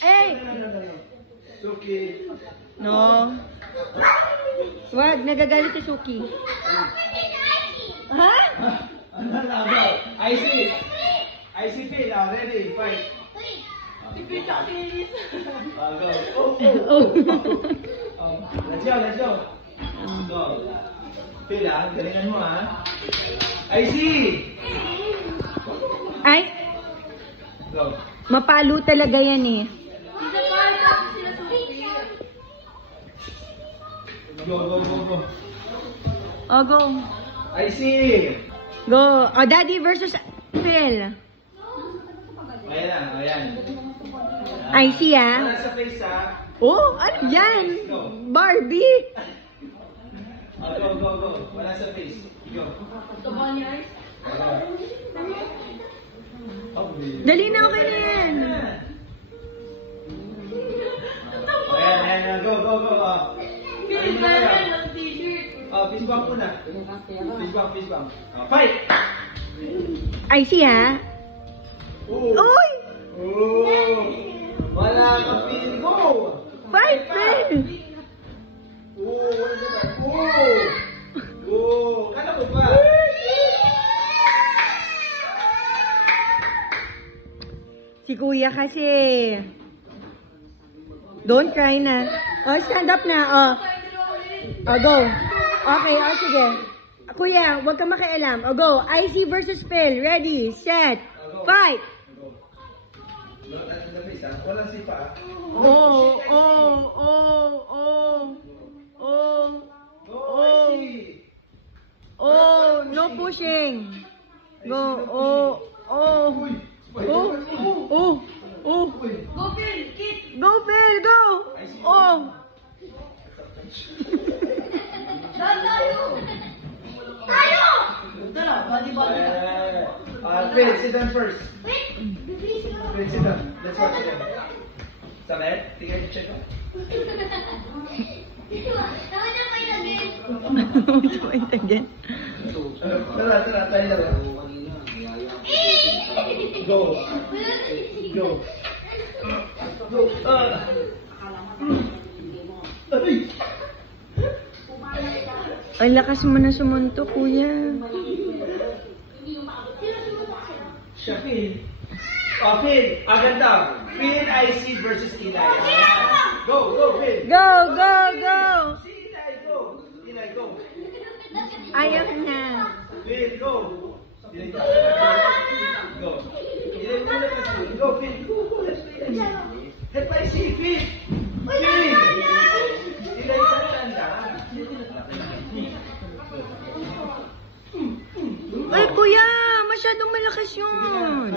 Hey! Suki. No. Wag, nagagalit si Suki. Ha? Ano na ba? I see. I see Phil. Ready, fight. Go. Let's go, let's go. Go. Phil, galingan mo, ha? I see. Ay, Go. mapalo talaga yan eh. Go. Oh, go. I see. Go. Oh, Daddy versus Phil. Ayan. I see, ah. Wala sa face, ha? Oh, ano yan? Barbie. Go. Wala sa face. Go. Dali na, okay na yan. Ayan. Go. Fist bump muna. Fist bump. Fight! I see, ah. Uy! Wala ka feel. Go! Fight, Phil! Wala ka ba? Kala mo ba? Si Kuya kasi. Don't cry na. Oh, stand up na. Oh, go. Okay, sige. Kuya, huwag ka makialam. Oh, go. IC versus Phil. Ready, set, fight. Wala si pa. No pushing. Go. Go, Phil! Kit! Go, Phil, go. Tayo! Phil, sit down first. Phil, sit down. Let's watch it. Sakit? Tingnan yung check. Wait again. Tara, tayo na lang. Go. Aray! Ang lakas mo na sumunto, Kuya. Siya, Phil. Phil, ganda. Phil, IC versus Eli. Go, Phil. Go. Si Eli, go. Eli, go. Ayaw na. Phil, go. Eli, go. Go. Eli, muna kasi. Go, Phil. Go. Help IC, Phil. Phil. Eli, tanda. Ay, Kuya, masyadong malakas yun.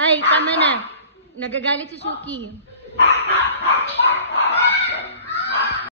Ay, tama na. Nagagalit si Suki.